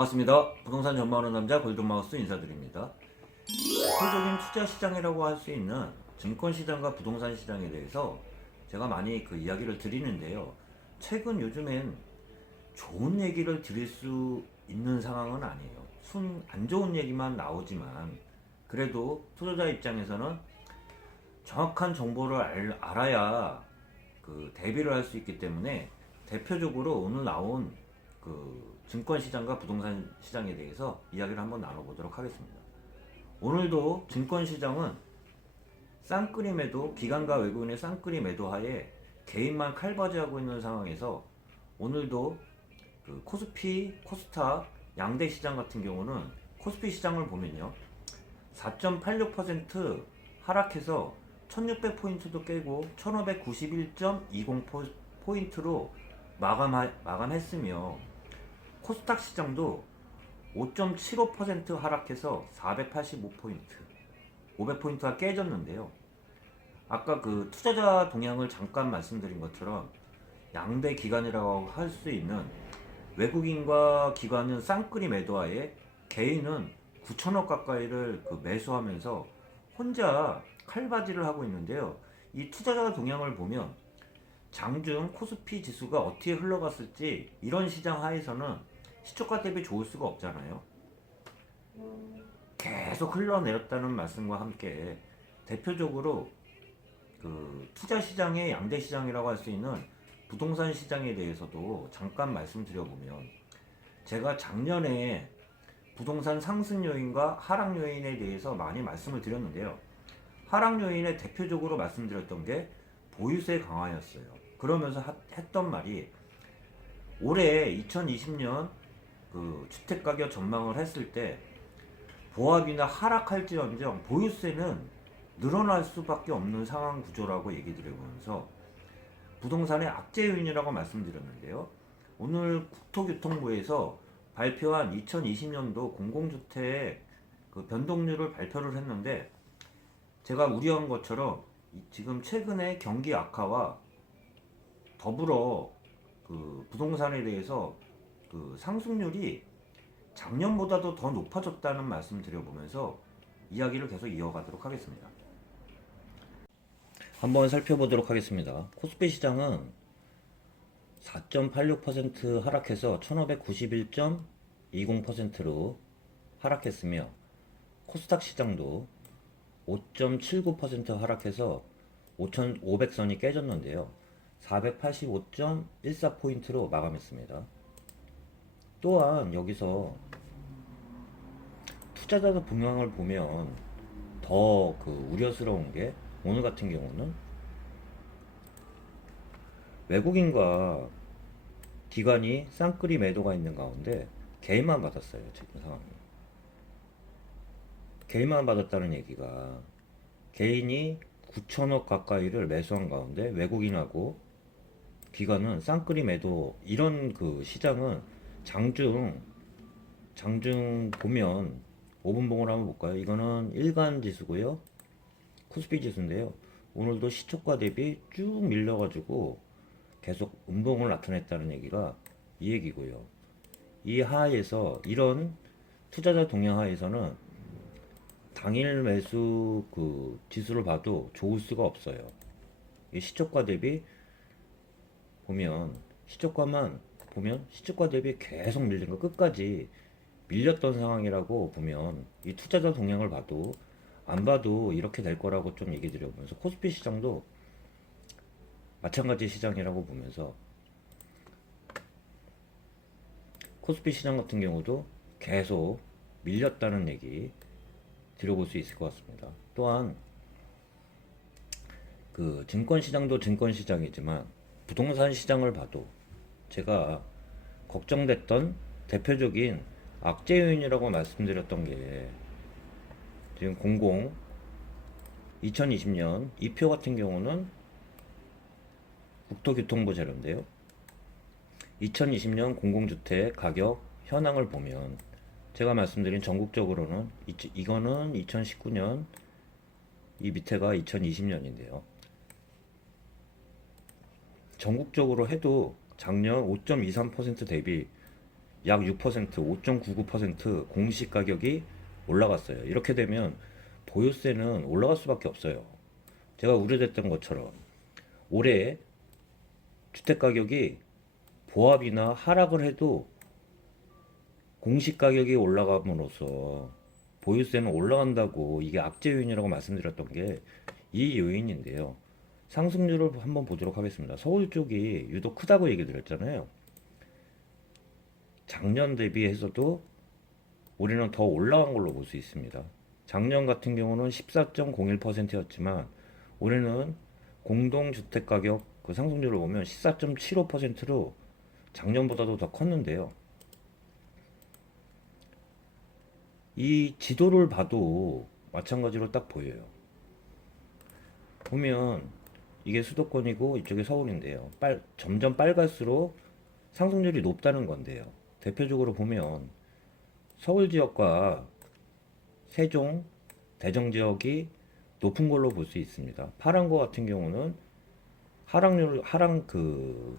반갑습니다. 부동산 전망하는 남자 골든마우스 인사드립니다. 대표적인 투자 시장이라고 할 수 있는 증권 시장과 부동산 시장에 대해서 제가 많이 이야기를 드리는데요. 최근 요즘엔 좋은 얘기를 드릴 수 있는 상황은 아니에요. 순 안 좋은 얘기만 나오지만 그래도 투자자 입장에서는 정확한 정보를 알아야 대비를 할 수 있기 때문에 대표적으로 오늘 나온 증권 시장과 부동산 시장에 대해서 이야기를 한번 나눠보도록 하겠습니다. 오늘도 증권 시장은 쌍끌이 매도, 기관과 외국인의 쌍끌이 매도하에 개인만 칼바지하고 있는 상황에서 오늘도 코스피, 코스닥 양대 시장 같은 경우는 코스피 시장을 보면요, 4.86% 하락해서 1600포인트도 깨고 1591.20포인트로 마감했으며, 코스닥 시장도 5.75% 하락해서 485포인트, 500포인트가 깨졌는데요. 아까 투자자 동향을 잠깐 말씀드린 것처럼 양대 기관이라고 할 수 있는 외국인과 기관은 쌍끌이 매도하에 개인은 9천억 가까이를 매수하면서 혼자 칼바지를 하고 있는데요. 이 투자자 동향을 보면 장중 코스피 지수가 어떻게 흘러갔을지, 이런 시장 하에서는 시초가 대비 좋을 수가 없잖아요. 계속 흘러내렸다는 말씀과 함께 대표적으로 투자 시장의 양대 시장이라고 할 수 있는 부동산 시장에 대해서도 잠깐 말씀드려보면, 제가 작년에 부동산 상승 요인과 하락 요인에 대해서 많이 말씀을 드렸는데요. 하락 요인에 대표적으로 말씀드렸던 게 보유세 강화였어요. 그러면서 했던 말이, 올해 2020년 주택가격 전망을 했을 때 보합이나 하락할지언정 보유세는 늘어날 수밖에 없는 상황 구조라고 얘기 드리면서 부동산의 악재 요인이라고 말씀드렸는데요. 오늘 국토교통부에서 발표한 2020년도 공공주택 변동률을 발표를 했는데, 제가 우려한 것처럼 지금 최근에 경기 악화와 더불어 부동산에 대해서 상승률이 작년보다도 더 높아졌다는 말씀 드려보면서 이야기를 계속 이어가도록 하겠습니다. 한번 살펴보도록 하겠습니다. 코스피 시장은 4.86% 하락해서 1591.20%로 하락했으며, 코스닥 시장도 5.79% 하락해서 5,500선이 깨졌는데요. 485.14포인트로 마감했습니다. 또한 여기서 투자자의 동향을 보면 더 우려스러운 게, 오늘 같은 경우는 외국인과 기관이 쌍끌이 매도가 있는 가운데 개인만 받았어요. 지금 상황이 개인만 받았다는 얘기가, 개인이 9천억 가까이를 매수한 가운데 외국인하고 기관은 쌍끌이 매도, 이런 시장은 장중 보면 5분봉을 한번 볼까요? 이거는 일간 지수고요, 코스피 지수인데요. 오늘도 시초가 대비 쭉 밀려가지고 계속 음봉을 나타냈다는 얘기가 이 얘기고요. 이 하에서, 이런 투자자 동향 하에서는 당일 매수 지수를 봐도 좋을 수가 없어요. 이 시초가 대비 보면, 시초가 대비 계속 밀린 거, 끝까지 밀렸던 상황이라고 보면, 이 투자자 동향을 봐도 안 봐도 이렇게 될 거라고 좀 얘기 드려보면서, 코스피 시장도 마찬가지 시장이라고 보면서, 코스피 시장 같은 경우도 계속 밀렸다는 얘기 드려볼 수 있을 것 같습니다. 또한 증권 시장도 증권 시장이지만 부동산 시장을 봐도 제가 걱정됐던 대표적인 악재 요인이라고 말씀드렸던 게, 지금 2020년 이표 같은 경우는 국토교통부 자료인데요. 2020년 공공주택 가격 현황을 보면, 제가 말씀드린 전국적으로는 이거는 2019년, 이 밑에가 2020년인데요. 전국적으로 해도 작년 5.23% 대비 약 6%, 5.99% 공시 가격이 올라갔어요. 이렇게 되면 보유세는 올라갈 수밖에 없어요. 제가 우려됐던 것처럼 올해 주택 가격이 보합이나 하락을 해도 공시 가격이 올라감으로써 보유세는 올라간다고, 이게 악재 요인이라고 말씀드렸던 게 이 요인인데요. 상승률을 한번 보도록 하겠습니다. 서울 쪽이 유독 크다고 얘기 드렸잖아요. 작년 대비해서도 올해는 더 올라간 걸로 볼 수 있습니다. 작년 같은 경우는 14.01%였지만 올해는 공동주택 가격 그 상승률을 보면 14.75%로 작년보다도 더 컸는데요. 이 지도를 봐도 마찬가지로 딱 보여요. 보면 이게 수도권이고 이쪽이 서울인데요. 점점 빨갈수록 상승률이 높다는 건데요. 대표적으로 보면 서울 지역과 세종, 대정 지역이 높은 걸로 볼 수 있습니다. 파란 거 같은 경우는 하락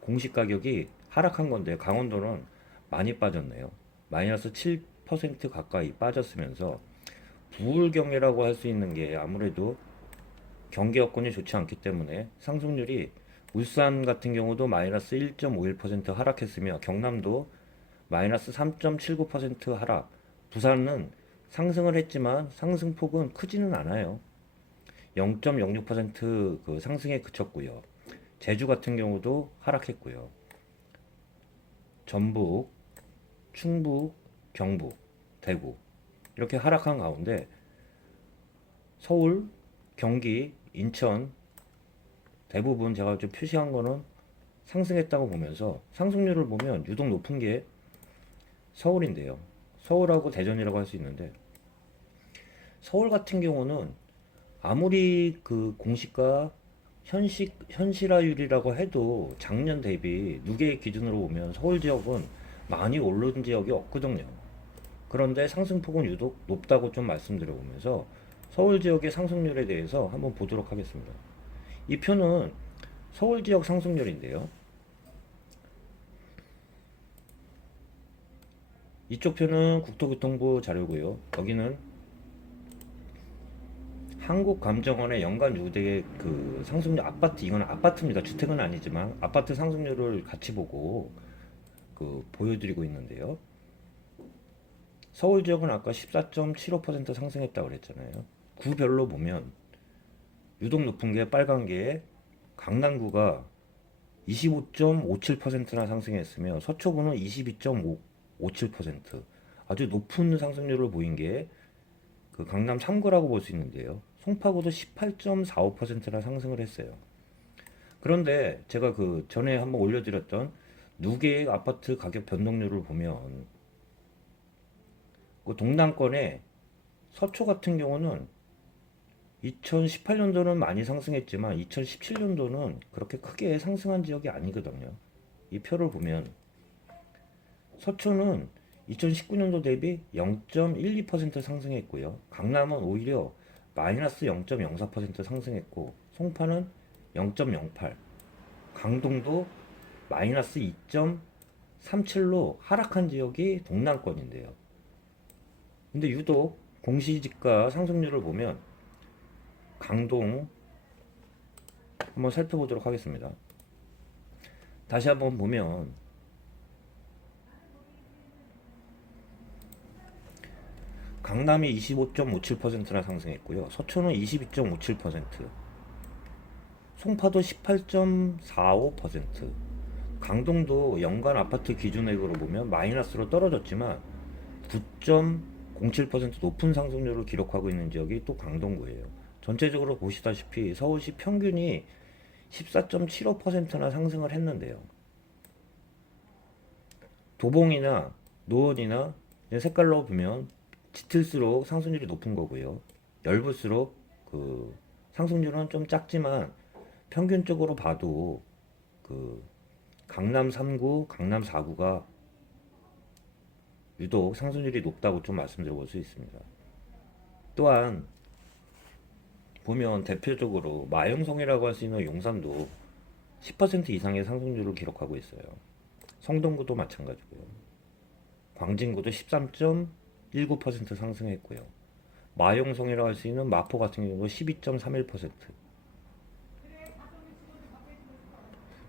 공시 가격이 하락한 건데 강원도는 많이 빠졌네요. 마이너스 7% 가까이 빠졌으면서 부울경이라고 할 수 있는 게 아무래도 경기 여건이 좋지 않기 때문에 상승률이, 울산 같은 경우도 마이너스 1.51% 하락했으며 경남도 마이너스 3.79% 하락, 부산은 상승을 했지만 상승폭은 크지는 않아요. 0.06% 상승에 그쳤고요. 제주 같은 경우도 하락했고요. 전북, 충북, 경북, 대구 이렇게 하락한 가운데 서울, 경기, 인천 대부분 제가 좀 표시한 거는 상승했다고 보면서 상승률을 보면 유독 높은 게 서울인데요. 서울하고 대전이라고 할 수 있는데 서울 같은 경우는 아무리 공시가 현실화율이라고 해도 작년 대비 누계의 기준으로 보면 서울 지역은 많이 오른 지역이 없거든요. 그런데 상승폭은 유독 높다고 좀 말씀드려보면서 서울 지역의 상승률에 대해서 한번 보도록 하겠습니다. 이 표는 서울 지역 상승률인데요. 이쪽 표는 국토교통부 자료고요. 여기는 한국감정원의 연간 유대 상승률, 아파트, 이건 아파트입니다. 주택은 아니지만 아파트 상승률을 같이 보고 보여드리고 있는데요. 서울 지역은 아까 14.75% 상승했다고 그랬잖아요. 구별로 보면 유독 높은 게 빨간 게 강남구가 25.57%나 상승했으며 서초구는 22.57%, 아주 높은 상승률을 보인 게 강남 3구라고 볼 수 있는데요. 송파구도 18.45%나 상승을 했어요. 그런데 제가 전에 한번 올려드렸던 누계의 아파트 가격 변동률을 보면 동남권의 서초 같은 경우는 2018년도는 많이 상승했지만 2017년도는 그렇게 크게 상승한 지역이 아니거든요. 이 표를 보면 서초는 2019년도 대비 0.12% 상승했고요. 강남은 오히려 마이너스 0.04% 상승했고 송파는 0.08, 강동도 마이너스 2.37로 하락한 지역이 동남권인데요. 근데 유독 공시지가 상승률을 보면 강동 한번 살펴보도록 하겠습니다. 다시 한번 보면 강남이 25.57%나 상승했고요. 서초는 22.57%, 송파도 18.45%, 강동도 연간 아파트 기준액으로 보면 마이너스로 떨어졌지만 9.07% 높은 상승률을 기록하고 있는 지역이 또 강동구예요. 전체적으로 보시다시피 서울시 평균이 14.75%나 상승을 했는데요. 도봉이나 노원이나 색깔로 보면 짙을수록 상승률이 높은 거고요. 엷을수록 상승률은 좀 작지만 평균적으로 봐도 강남 3구, 강남 4구가 유독 상승률이 높다고 좀 말씀드려 볼 수 있습니다. 또한 보면 대표적으로 마영성이라고 할 수 있는 용산도 10% 이상의 상승률을 기록하고 있어요. 성동구도 마찬가지고요. 광진구도 13.19% 상승했고요. 마용성이라고 할 수 있는 마포 같은 경우도 12.31%.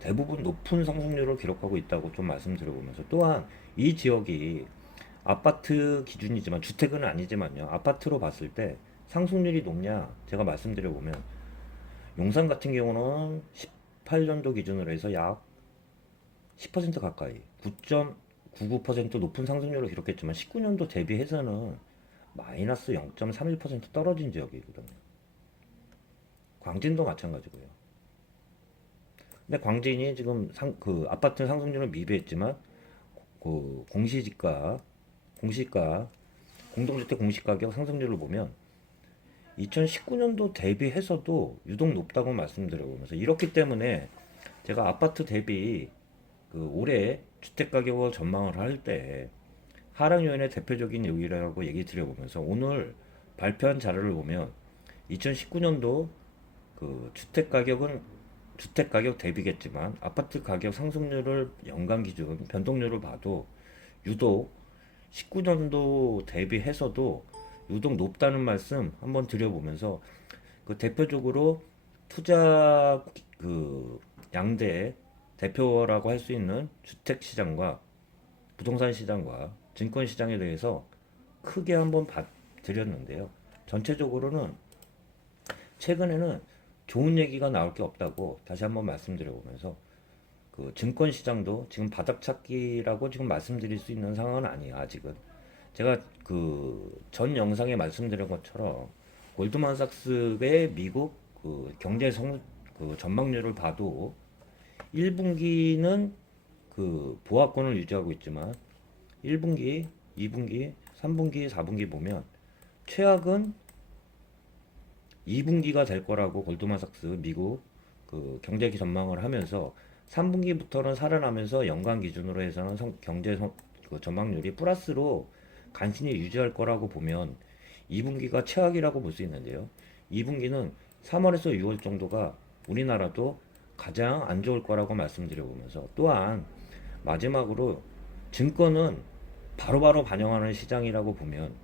대부분 높은 상승률을 기록하고 있다고 좀 말씀드려보면서, 또한 이 지역이 아파트 기준이지만 주택은 아니지만요, 아파트로 봤을 때 상승률이 높냐 제가 말씀드려보면, 용산 같은 경우는 18년도 기준으로 해서 약 10% 가까이 9.99% 높은 상승률을 기록했지만 19년도 대비해서는 마이너스 0.31% 떨어진 지역이거든요. 광진도 마찬가지고요. 근데 광진이 지금 그 아파트 상승률은 미비했지만 그 공시가 공동주택 공시가격 상승률을 보면 2019년도 대비해서도 유독 높다고 말씀드려보면서, 이렇기 때문에 제가 아파트 대비 그 올해 주택 가격을 전망을 할 때 하락 요인의 대표적인 요인이라고 얘기 드려보면서, 오늘 발표한 자료를 보면 2019년도 그 주택 가격 대비겠지만 아파트 가격 상승률을 연간 기준 변동률을 봐도 유독 19년도 대비해서도 유독 높다는 말씀 한번 드려보면서, 그 대표적으로 투자 그 양대 대표라고 할 수 있는 주택 시장과 부동산 시장과 증권 시장에 대해서 크게 한번 드렸는데요. 전체적으로는 최근에는 좋은 얘기가 나올 게 없다고 다시 한번 말씀드려보면서, 그 증권 시장도 지금 바닥 찾기라고 지금 말씀드릴 수 있는 상황은 아니에요. 아직은 제가 그 전 영상에 말씀드린 것처럼 골드만삭스의 미국 그 그 전망률을 봐도 1분기는 그 보합권을 유지하고 있지만 1분기, 2분기, 3분기, 4분기 보면 최악은 2분기가 될 거라고 골드만삭스 미국 그 경제기 전망을 하면서, 3분기부터는 살아나면서 연간 기준으로 해서는 그 전망률이 플러스로 간신히 유지할 거라고 보면 2분기가 최악이라고 볼 수 있는데요. 2분기는 3월에서 6월 정도가 우리나라도 가장 안 좋을 거라고 말씀드려보면서, 또한 마지막으로 증권은 바로바로 반영하는 시장이라고 보면,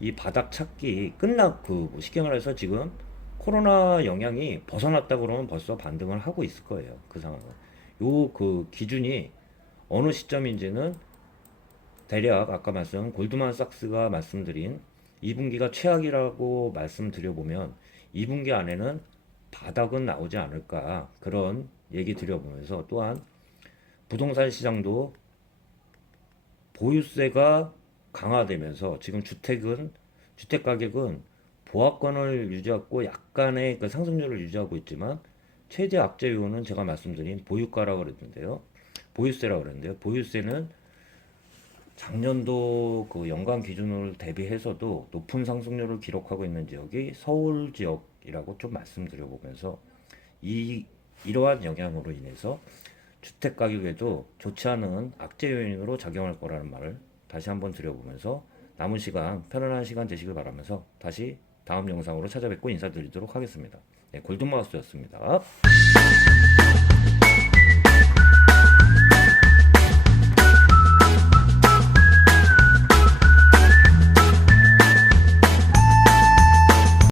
이 바닥 찾기 끝났고 쉽게 말해서 지금 코로나 영향이 벗어났다 그러면 벌써 반등을 하고 있을 거예요. 그 상황은 요 그 기준이 어느 시점인지는 대략 아까 골드만삭스가 말씀드린 2분기가 최악이라고 말씀드려보면 2분기 안에는 바닥은 나오지 않을까, 그런 얘기 드려보면서, 또한 부동산 시장도 보유세가 강화되면서 지금 주택 가격은 보합권을 유지하고 약간의 그 상승률을 유지하고 있지만, 최대 악재 요인은 제가 말씀드린 보유세라고 그랬는데요. 보유세는 작년도 그 연간 기준을 대비해서도 높은 상승률을 기록하고 있는 지역이 서울 지역이라고 좀 말씀드려보면서, 이러한 영향으로 인해서 주택 가격에도 좋지 않은 악재 요인으로 작용할 거라는 말을 다시 한번 드려보면서, 남은 시간 편안한 시간 되시길 바라면서 다시 다음 영상으로 찾아뵙고 인사드리도록 하겠습니다. 네, 골든마우스였습니다.